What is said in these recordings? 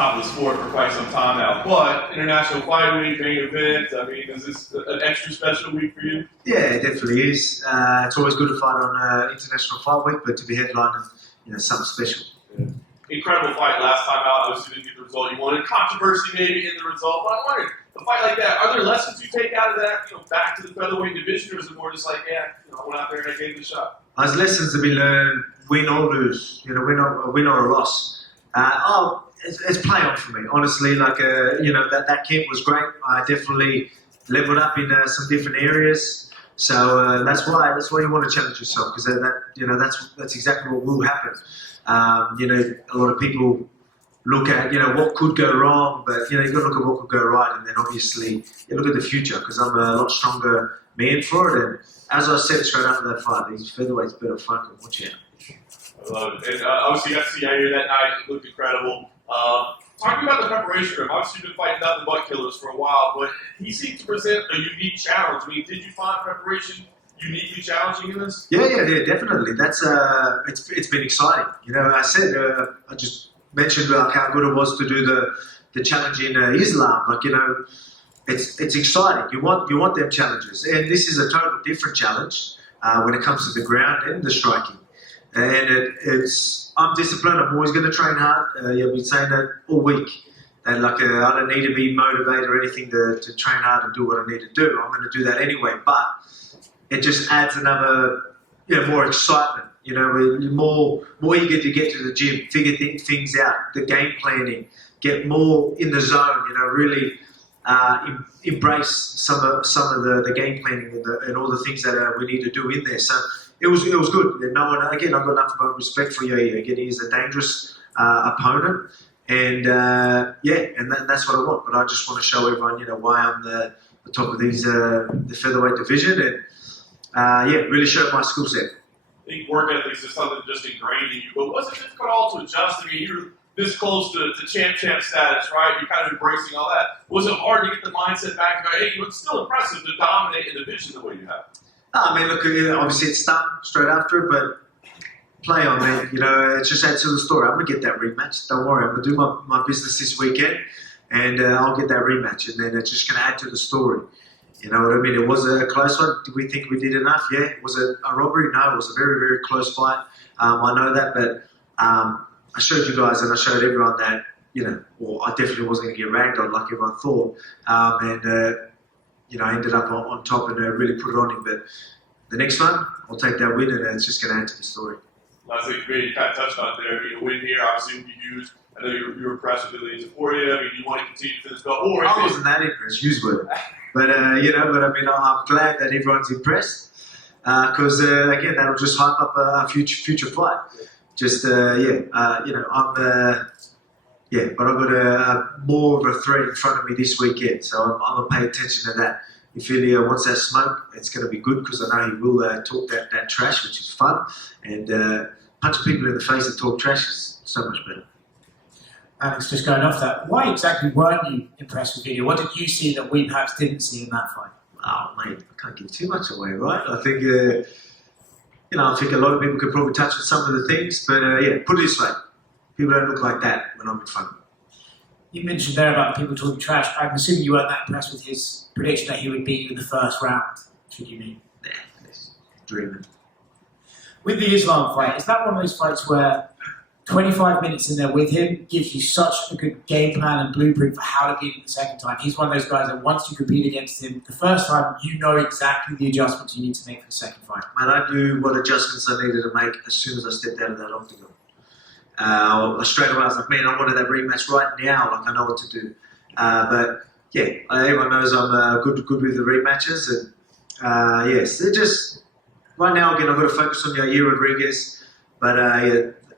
top of the sport for quite some time now. But International Fight Week, main event, I mean, is this an extra special week for you? Yeah, it definitely is. It's always good to fight on International Fight Week, but to be headlining, something special. Yeah. Incredible fight last time out. Obviously didn't get the result you wanted. Controversy maybe in the result, but I'm wondering, a fight like that, are there lessons you take out of that, back to the featherweight division, or is it more just like, I went out there and I gave it a shot? There's lessons to be learned, win or lose, win or a loss. It's play on for me, honestly. That camp was great. I definitely leveled up in some different areas. So that's why you want to challenge yourself, because that's exactly what will happen. A lot of people look at what could go wrong, but you've got to look at what could go right, and then obviously you look at the future, because I'm a lot stronger man for it. And as I said straight after that fight, these featherweights better fucking watch out. I love it. And obviously, you got to see Yair that night. It looked incredible. Talking about the preparation room, obviously you've been fighting nothing but killers for a while, but he seemed to present a unique challenge. I mean, did you find preparation uniquely challenging in this? Yeah, definitely. That's it's been exciting. I said I just mentioned how good it was to do the challenge in Islam. It's exciting. You want them challenges, and this is a total different challenge when it comes to the ground and the striking. And I'm disciplined. I'm always going to train hard. I've been saying that all week. That I don't need to be motivated or anything to train hard and do what I need to do. I'm going to do that anyway. But it just adds another, more excitement. We're more eager to get to the gym, figure things out, the game planning, get more in the zone. Really embrace some of the game planning and all the things that we need to do in there. So it was good. I've got nothing but respect for Yair. Again, he's a dangerous opponent, and that's what I want. But I just want to show everyone, why I'm the top of the featherweight division, and really show my skill set. I think work ethic is something just ingrained in you, but was it difficult all to adjust? I mean, you're this close to champ status, right? You're kind of embracing all that. Was it hard to get the mindset back and go, hey, it's still impressive to dominate in the division the way you have? Look, obviously it's done straight after it, but play on that. It's just adds to the story. I'm going to get that rematch. Don't worry. I'm going to do my business this weekend, and I'll get that rematch, and then it's just going to add to the story. You know what I mean? It was a close one. Did we think we did enough? Yeah. Was it a robbery? No, it was a very, very close fight. I know that, but I showed you guys and I showed everyone that, I definitely wasn't going to get ragged on like everyone thought. I ended up on top and really put it on him. But the next one, I'll take that win, and it's just going to add to the story. Last thing for me, you kind of touched on it there. I mean, a win here obviously would be huge. I know you were impressed with the leads for you. I mean, you want to continue to finish belt. I wasn't that impressed, you were. But I'm glad that everyone's impressed because, again, that'll just hype up a future fight. Just, but I've got more of a threat in front of me this weekend, so I'm going to pay attention to that. If he wants that smoke, it's going to be good because I know he will talk that trash, which is fun, and punching people in the face and talk trash is so much better. Alex, just going off that, why exactly weren't you impressed with Video? What did you see that we perhaps didn't see in that fight? Oh, mate, I can't give too much away, right? I think, I think a lot of people could probably touch on some of the things, but put it this way, people don't look like that when I'm in front of them. You mentioned there about people talking trash. I'm assuming you weren't that impressed with his prediction that he would beat you in the first round. What do you mean? Yeah, it's dreaming. With the Islam fight, is that one of those fights where 25 minutes in there with him gives you such a good game plan and blueprint for how to beat him the second time? He's one of those guys that once you compete against him, the first time you know exactly the adjustments you need to make for the second fight. Man, I knew what adjustments I needed to make as soon as I stepped out of that octagon. Straight away I was like, man, I wanted that rematch right now, like I know what to do. Everyone knows I'm good with the rematches, and they're just, right now again I've got to focus on Yair Rodriguez, but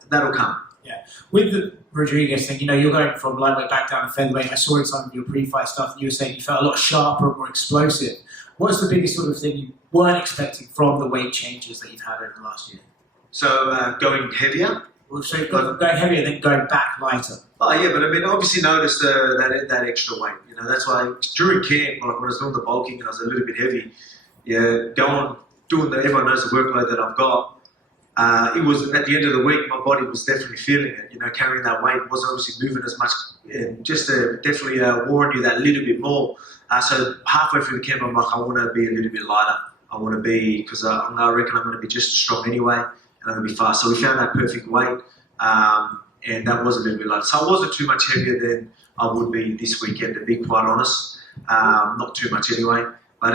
that'll come. Yeah, with the Rodriguez thing, you're going from lightweight back down to featherweight. I saw in some of your pre-fight stuff that you were saying you felt a lot sharper and more explosive. What's the biggest sort of thing you weren't expecting from the weight changes that you've had over the last year? So going heavier? So you've got going heavier, then going back lighter. Oh yeah, but I obviously noticed that extra weight. That's why during camp, when I was doing the bulking and I was a little bit heavy, everyone knows the workload that I've got. it was at the end of the week, my body was definitely feeling it. Carrying that weight wasn't obviously moving as much, and just to definitely warn you that a little bit more. So halfway through the camp, I'm like, I want to be a little bit lighter. I want to be, because I reckon I'm going to be just as strong anyway, and I'm going to be fast. So we found that perfect weight, and that was a little bit lighter. So I wasn't too much heavier than I would be this weekend, to be quite honest. Not too much anyway. But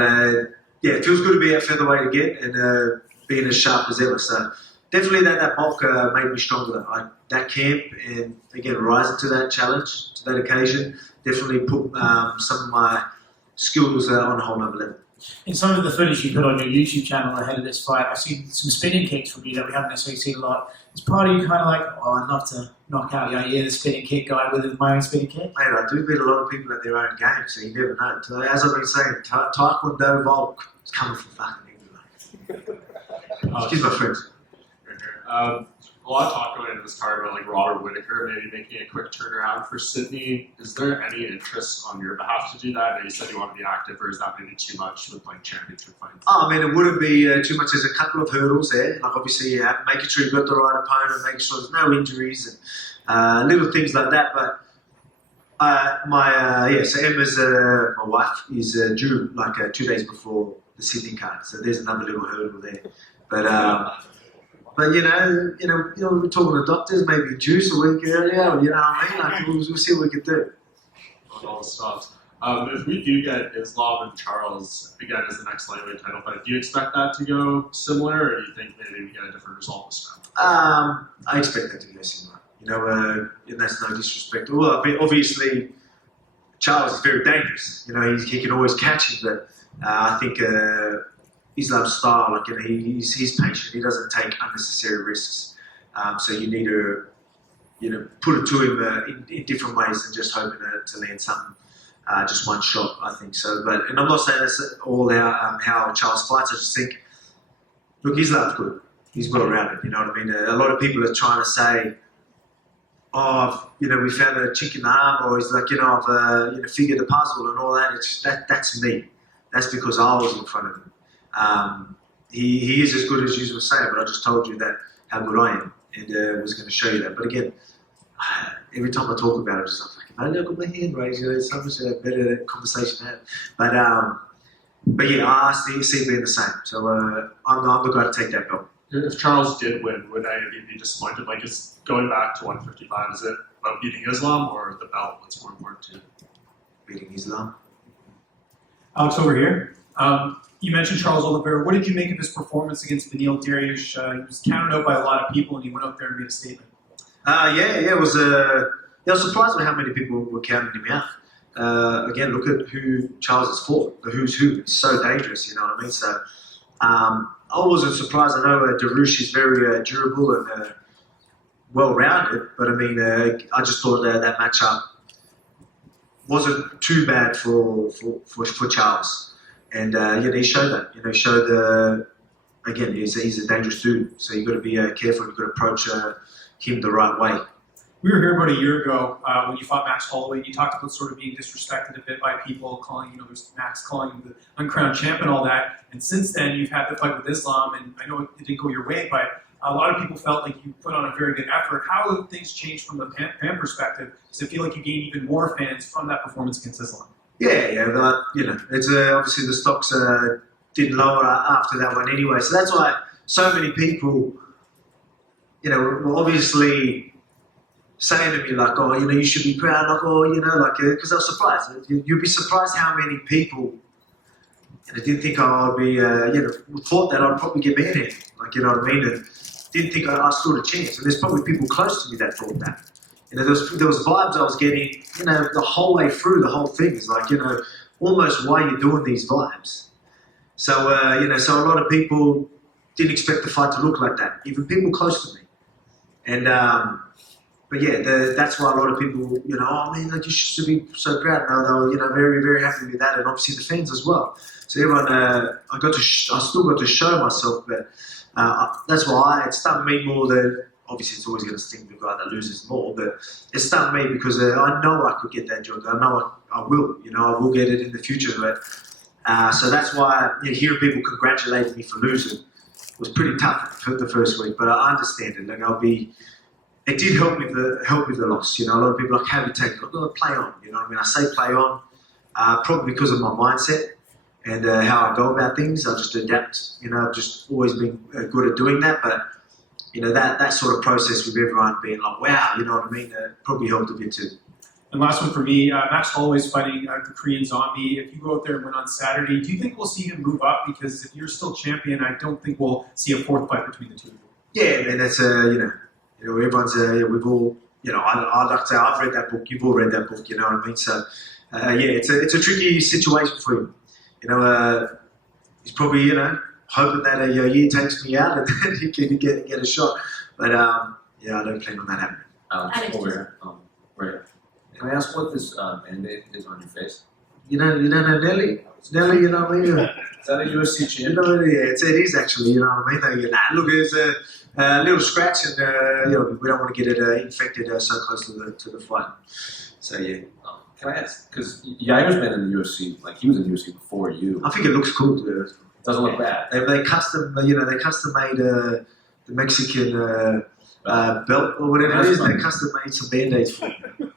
yeah, it feels good to be at featherweight again and being as sharp as ever. So definitely that bulk made me stronger. That camp and again rising to that challenge, to that occasion, definitely put some of my skills on a whole other level. In some of the footage you put on your YouTube channel ahead of this fight, I've seen some spinning kicks from you that we haven't necessarily seen a lot. Is part of you kind of like, oh, I'd love to knock out Yair, the spinning kick guy, with my own spinning kick? Mate, I do beat a lot of people at their own game, so you never know. So as I've been saying, Taekwondo Volk is coming from fucking England. Excuse my French. A lot of talk going into this card about like Robert Whittaker maybe making a quick turnaround for Sydney. Is there any interest on your behalf to do that? I know you said you want to be active, or is that maybe too much with like championship fights? I mean, it wouldn't be too much. There's a couple of hurdles there. Like obviously, making sure you've got the right opponent, making sure there's no injuries and little things like that. But so Emma's my wife is due like 2 days before the Sydney card, so there's another little hurdle there. But we're talking to doctors, maybe juice a week earlier, or, you know what I mean? Like, we'll see what we can do. All stops. If we do get Islam and Charles again as the next lightweight title fight, do you expect that to go similar, or do you think maybe we get a different result this round? I expect that to go similar. And that's no disrespect. Well, I mean, obviously, Charles is very dangerous. He can always catch him, but I think Islam's style, he's patient. He doesn't take unnecessary risks. So you need to, put it to him in different ways than just hoping to land something, just one shot. I think so. And I'm not saying that's all how Charles fights. I just think, look, Islam's good. He's well rounded. You know what I mean? A lot of people are trying to say, oh, we found a chink in the arm, or he's like, I've figured the puzzle and all that. It's just, that's me. That's because I was in front of him. He is as good as you were saying, but I just told you that how good I am, and was going to show you that. But again, every time I talk about it, I'm just like, look at my hand raised. It's so much a better conversation to have. But yeah, I see it being the same. So I'm the guy to take that belt. If Charles did win, would any of you be disappointed? Like, is going back to 155, is it about beating Islam or the belt? What's more important to you? Beating Islam. Alex, over here. You mentioned Charles Oliveira. What did you make of his performance against Beneil Dariush? He was counted out by a lot of people, and he went out there and made a statement. It was. I was surprised by how many people were counting him out. Again, look at who Charles has fought. The who's who. He's so dangerous. You know what I mean? So I wasn't surprised. I know Dariush is very durable and well-rounded, but I mean, I just thought that matchup wasn't too bad for Charles. And he showed that. He showed again, he's a dangerous dude. So you've got to be careful. You've got to approach him the right way. We were here about a year ago when you fought Max Holloway, and you talked about sort of being disrespected a bit by people, calling, there's Max calling you the uncrowned champ and all that. And since then, you've had the fight with Islam, and I know it didn't go your way, but a lot of people felt like you put on a very good effort. How have things changed from the fan perspective? Does it feel like you gained even more fans from that performance against Islam? Yeah, it's obviously the stocks did lower after that one anyway. So that's why so many people, were obviously saying to me like, oh, you should be proud, like, oh, because I was surprised. You'd be surprised how many people, didn't think I would be, thought that I'd probably get mad at, like, you know what I mean, and didn't think I stood a chance. And there's probably people close to me that thought that. There was vibes I was getting, the whole way through the whole thing. It's like, almost why you're doing these vibes. So, so a lot of people didn't expect the fight to look like that, even people close to me. And, but yeah, that's why a lot of people, oh man, like you should be so proud. No, they were, very, very happy with that, and obviously the fans as well. So everyone, I still got to show myself, but that's why it stung me more than. Obviously, it's always going to sting the guy that loses more, but it stung me because I know I could get that job. I know I will. I will get it in the future. But so that's why hearing people congratulating me for losing, was pretty tough for the first week, but I understand it. Like it did help with the loss. You know, a lot of people are like, how do you take it? Look, play on. You know what I mean? I say play on, probably because of my mindset and how I go about things. I just adapt. You know, I've just always been good at doing that. But you know, that sort of process with everyone being like, wow, you know what I mean? Probably helped a bit too. And last one for me, Max Holloway's fighting the Korean Zombie. If you go out there and win on Saturday, do you think we'll see him move up? Because if you're still champion, I don't think we'll see a fourth fight between the two of you. Yeah, man, that's you know, everyone's we've all, you know, I like to say I've read that book. You've all read that book. You know what I mean? So yeah, it's a tricky situation for him. You know, he's probably, you know, hoping that Yair takes me out and then he can get a shot. But yeah, I don't plan on that happening. Alex, over here. Right. Can I ask what this Band-Aid is on your face? You know Nelly? Nelly, you know what I mean? Is that a UFC You champ? know, yeah, it is actually, you know what I mean? Look, there's a little scratch and, you know, we don't want to get it infected so close to the fight. So, yeah. Can I ask? Because Yair's been in the UFC, like he was in the UFC before you. I think it looks cool. It doesn't look bad. They custom, you know, they custom made the Mexican belt or whatever it is. They custom made some Band-Aids for it.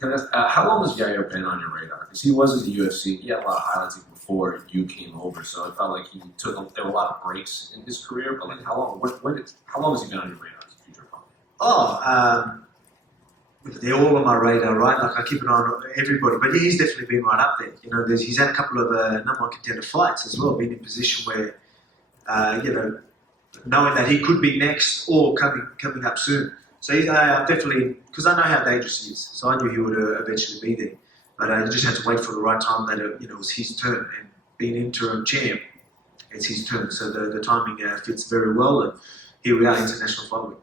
Can I ask, how long has Yair been on your radar? Because he was in the UFC. He had a lot of highlights even before you came over, so it felt like there were a lot of breaks in his career. But like, how long? How long has he been on your radar as a future opponent? Oh, they're all on my radar, right? Like I keep an eye on everybody, but yeah, he's definitely been right up there. You know, he's had a couple of number one contender fights as well, been in position where, you know, knowing that he could be next or coming up soon. So I'm definitely, because I know how dangerous he is, so I knew he would eventually be there. But you just had to wait for the right time that you know, it was his turn, and being interim champ, it's his turn. So the timing fits very well, and here we are, international fight.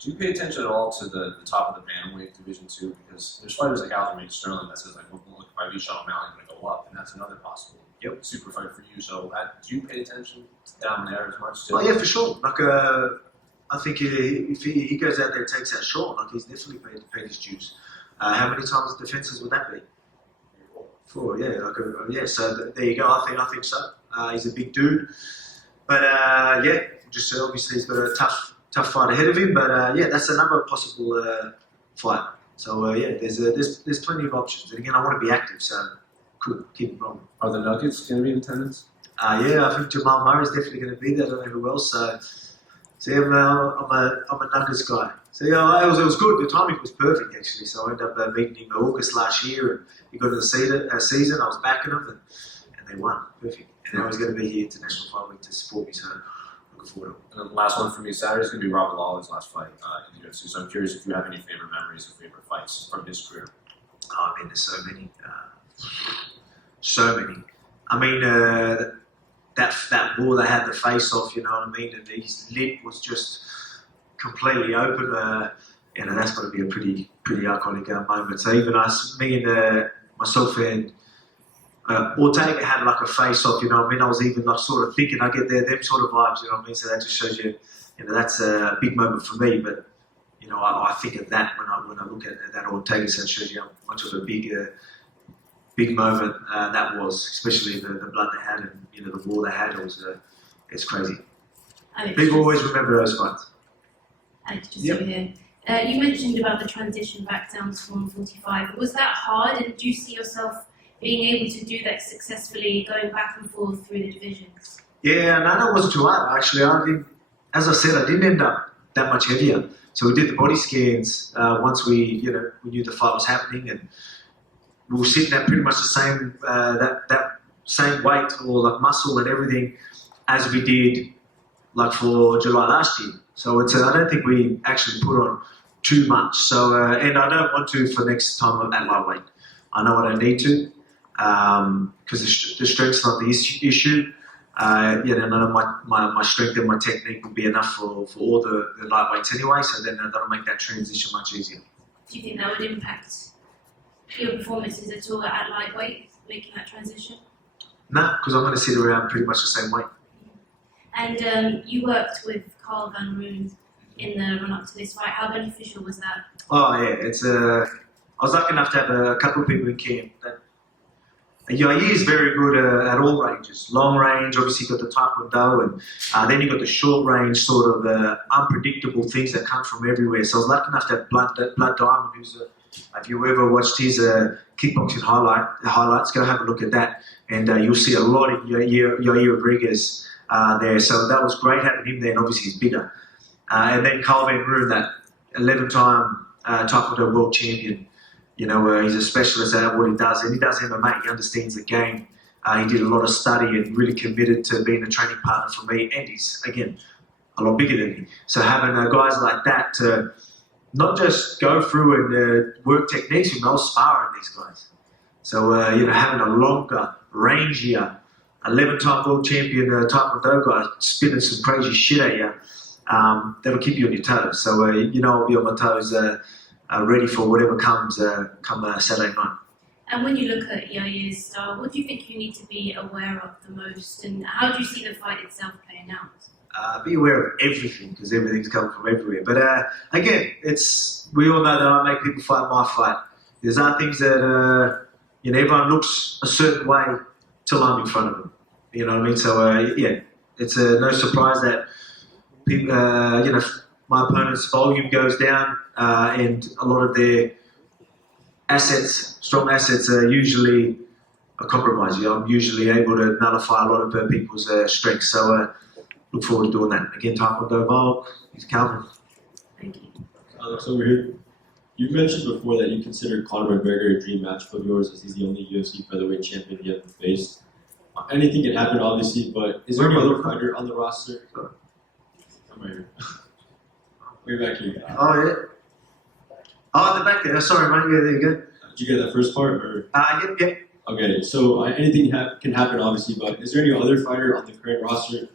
Do you pay attention at all to the top of the bantamweight division too? Because there's fighters like Aljamain Sterling that says like, well, look, if I beat Sean O'Malley, I'm going to go up, and that's another possible super fight for you. So do you pay attention down there as much? Oh yeah, for sure. Like I think if he goes out there and takes that shot, like he's definitely paid his dues. How many times defenses would that be? 4, yeah. Like yeah. So there you go. I think so. He's a big dude, but yeah, just obviously he's got a tough fight ahead of him. But yeah, that's another possible fight. So yeah, there's plenty of options. And again, I want to be active, so cool, keep it rolling. Are the Nuggets going to be in attendance? Yeah, I think Jamal Murray's definitely going to be there. I don't know who else. So yeah, I'm a Nuggets guy. So yeah, it was good. The timing was perfect actually. So I ended up meeting him in August last year, and he got to the season. I was backing him, and they won. Perfect. And I was going to be here International Fight Week to support me. So looking forward to it. And then the last one for me, Saturday's going to be Robert Lawler's last fight in the UFC. So I'm curious if you have any favorite memories or favorite fights from his career. Oh man, there's so many. So many. I mean, that wall that had the face off, you know what I mean, and his lip was just completely open. You know, that's got to be a pretty iconic moment. So even me and myself and Ortega had like a face off, you know what I mean. I was even like sort of thinking I get them sort of vibes, you know what I mean. So that just shows you, you know, that's a big moment for me. But you know, I think of that when I look at that Ortega. So it shows you how much of a big moment that was, especially the blood they had and, you know, the war they had. It's crazy. People always remember those fights. Alex, just over here. You mentioned about the transition back down to 145. Was that hard, and do you see yourself being able to do that successfully, going back and forth through the divisions? Yeah, no, that wasn't too hard. Actually, as I said, I didn't end up that much heavier. So we did the body scans once we knew the fight was happening, and we were sitting at pretty much the same that same weight or like muscle and everything as we did like for July last year. So it's I don't think we actually put on too much. So and I don't want to for next time at my weight. I know I don't need to because the strength's not the issue. None of my strength and my technique will be enough for all the lightweights anyway. So then that'll make that transition much easier. Do you think that would impact your performances at all at lightweight, making that transition? No, because I'm going to sit around pretty much the same weight. And you worked with Carl Van Roon in the run-up to this fight. How beneficial was that? Oh yeah, it's I was lucky enough to have a couple of people in camp that Yair is very good at all ranges. Long range, obviously you got the taekwondo, and then you got the short range sort of unpredictable things that come from everywhere. So I was lucky enough to have Blood Diamond, who's if you ever watched his kickboxing highlights, go have a look at that, and you'll see a lot of Yair Rodriguez there. So that was great having him there, and obviously he's bigger. And then Carl Van Roon, that 11-time taekwondo world champion. You know, he's a specialist at what he does, and he does MMA. He understands the game. He did a lot of study and really committed to being a training partner for me. And he's, again, a lot bigger than me. So having guys like that to not just go through and work techniques, I was sparring these guys. So, having a longer, rangier, 11-time world champion taekwondo guy spinning some crazy shit at you, that'll keep you on your toes. So, I'll be on my toes ready for whatever comes come Saturday night. And when you look at Yair's style, what do you think you need to be aware of the most, and how do you see the fight itself playing out? Be aware of everything, because everything's coming from everywhere. But again, we all know that I make people fight my fight. There's other things that everyone looks a certain way till I'm in front of them. You know what I mean? So it's no surprise that people, my opponent's volume goes down, and a lot of their strong assets are usually compromised. I'm usually able to nullify a lot of people's strengths. So look forward to doing that. Again, Taekwondo Volk, he's Calvin. Thank you. Alex, over here. You mentioned before that you consider Conor McGregor a dream match of yours, as he's the only UFC featherweight champion you haven't faced. Anything can happen, obviously, but is there any other fighter on the roster? Come right here. Way back here. Oh, yeah. Oh, in the back there. Sorry, mate. Yeah, there you go. Did you get that first part? Or? Yep. Okay, so anything can happen, obviously, but is there any other fighter on the current roster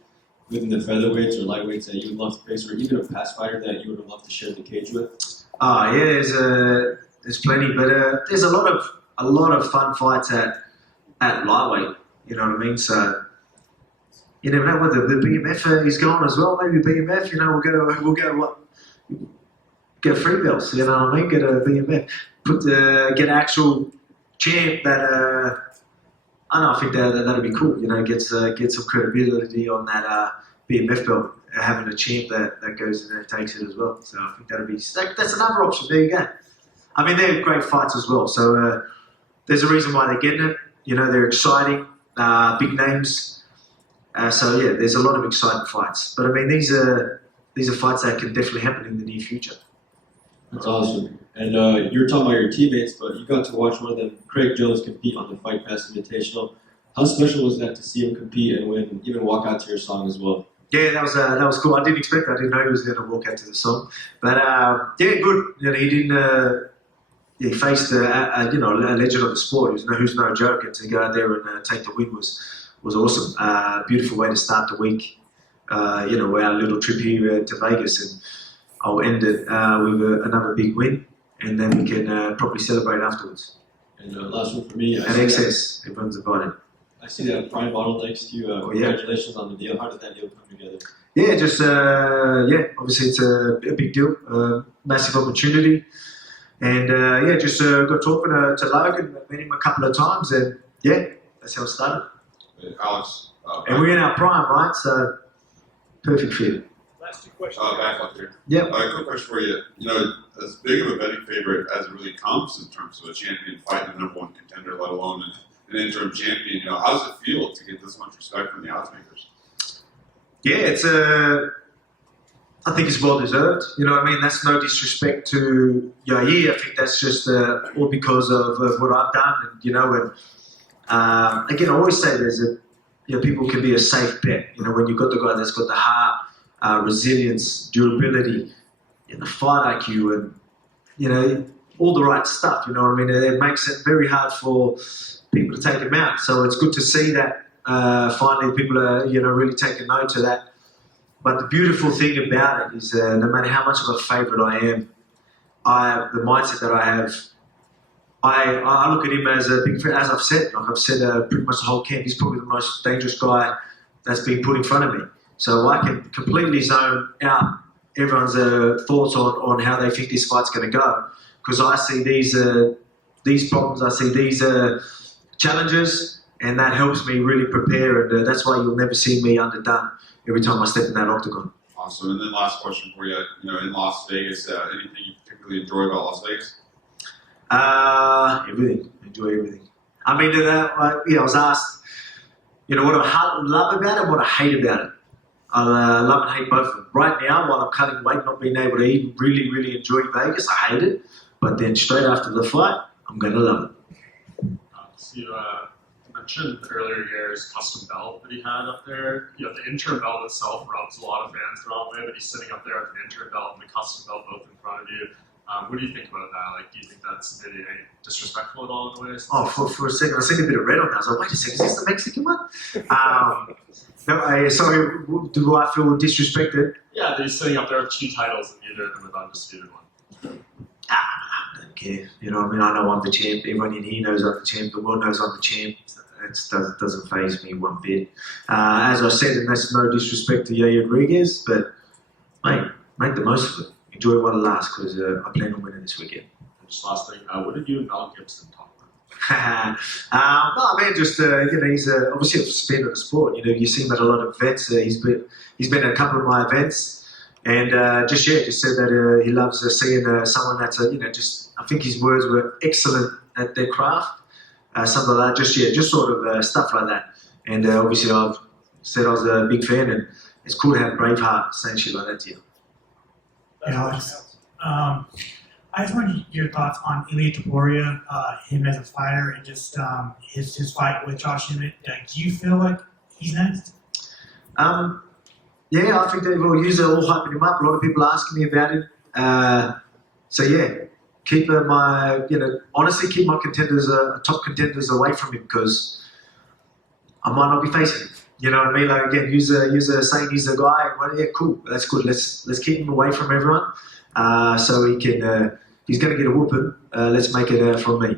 within the featherweights or lightweights that you would love to face, or even a past fighter that you would have loved to share the cage with? Yeah, there's plenty, but there's a lot of fun fights at lightweight. You know what I mean? So you never know whether the BMF is gone as well. Maybe BMF. We'll go get free belts. You know what I mean? Get a BMF. Get an actual champ that. I think that'd be cool. Get some credibility on that BMF belt. Having a champ that goes in and takes it as well. So I think that's another option. There you go. I mean, they're great fights as well. So there's a reason why they're getting it. They're exciting, big names. There's a lot of exciting fights. But I mean, these are fights that can definitely happen in the near future. That's awesome. And you were talking about your teammates, but you got to watch one of them, Craig Jones, compete on the Fight Pass Invitational. How special was that to see him compete and win, even walk out to your song as well? Yeah, that was cool. I didn't expect that. I didn't know he was going to walk out to the song. But good. He didn't. He faced a legend of the sport who's no joke, and to go out there and take the win was awesome. Beautiful way to start the week. Our little trip here to Vegas, and I'll end it with another big win, and then we can probably celebrate afterwards. And last one for me. At Excess, everyone's invited. I see that Prime bottle next to you. Congratulations on the deal. How did that deal come together? Yeah, just obviously it's a big deal, massive opportunity, and just got talking to Logan, met him a couple of times, and that's how it started. Hey, Alex, and we're in our prime, right? So perfect fit. Last two questions. back up here. Yep. Quick question for you. As big of a betting favorite as it really comes in terms of a champion fighting the number one contender, let alone an interim champion, how does it feel to get this much respect from the odds makers? Yeah, I think it's well deserved. You know what I mean? That's no disrespect to Yair. I think that's just all because of what I've done. And again, I always say people can be a safe bet. When you've got the guy that's got the heart, resilience, durability, the fight IQ, and all the right stuff. You know what I mean? It makes it very hard for people to take him out. So it's good to see that finally people are really taking note of that. But the beautiful thing about it is no matter how much of a favourite I am, the mindset that I have, I look at him as a big friend. As I've said, pretty much the whole camp, he's probably the most dangerous guy that's been put in front of me. So I can completely zone out everyone's thoughts on how they think this fight's going to go, because I see these problems, I see these challenges, and that helps me really prepare. And that's why you'll never see me underdone every time I step in that octagon. Awesome. And then last question for you. In Las Vegas, anything you particularly enjoy about Las Vegas? Everything. Enjoy everything. I mean, I was asked, what I love about it, what I hate about it. I love and hate both of them. Right now, while I'm cutting weight, not being able to eat, really, really enjoy Vegas. I hate it. But then straight after the fight, I'm going to love it. So you mentioned earlier Yair's custom belt that he had up there. The interim belt itself rubs a lot of fans the wrong way, but he's sitting up there with the interim belt and the custom belt both in front of you. What do you think about that? Like, do you think that's maybe disrespectful at all in the way? Oh, for a second, I was seeing a bit of red on that. I was like, wait a second, is this the Mexican one? No, sorry, do I feel disrespected? Yeah, that he's sitting up there with 2 titles and neither of them are the undisputed one. I don't care. I know I'm the champ. Everyone in here knows I'm the champ. The world knows I'm the champ. It doesn't faze me one bit. As I said, and that's no disrespect to Yair Rodriguez, but mate, make the most of it. Enjoy it while it lasts, because I plan on winning this weekend. Just last thing, what did you and Mel Gibson talk about? No, man, just he's obviously a fan of the sport. You see him at a lot of events. He's been at a couple of my events, and just said that he loves seeing someone that's I think his words were excellent at their craft, something like that. Just sort of stuff like that. And obviously, I've said I was a big fan, and it's cool to have Braveheart saying shit like that to you. Alex, I just wanted your thoughts on Ilya Taporia, him as a fighter, and just his fight with Josh Emmett. Do you feel like he's next? Yeah, I think they will use it, all hyping him up. A lot of people asking me about it. So yeah, keep honestly keep my contenders, top contenders away from him, because I might not be facing him. You know what I mean? Like, again, use a saying he's a guy. Well, yeah, cool. That's good. Let's keep him away from everyone, so he can. He's going to get a whooping. Let's make it from me.